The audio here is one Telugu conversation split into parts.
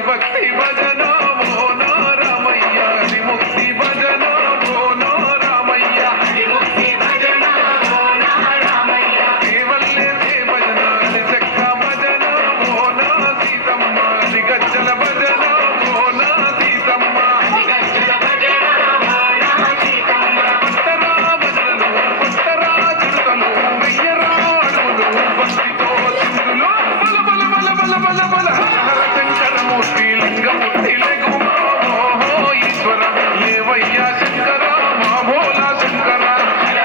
భక్తి భజన మోన రామయ్య ముక్తి భజన మోన రామయ్య ముక్తి భజన మోన రామయ్య కేవల్య భజన చెక్క భజన మోన సీతమ్మ గజ్జల భజన మోన సీతమ్మ గజ్జల భజన మోన సీతమ్మ పుట్టరా భజనలు పుట్టరా చిరుతలు వెయ్యరా అడుగులు భక్తితో చిందులు బల బల బల బల బల బల హర శంకరమూర్తి లింగమూర్తి లఘుమా ఈశ్వర లేవయ్యా శంకర మా భోలా శంకర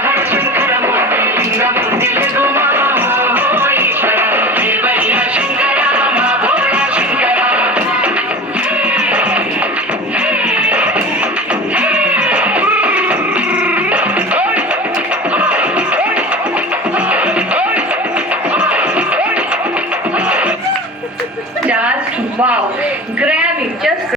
హర శంకరమూర్తి లింగమూర్తి లఘుమా ఈశ్వర లేవయ్యా శంకర మా Bhola Shankara Just wow! Grab it.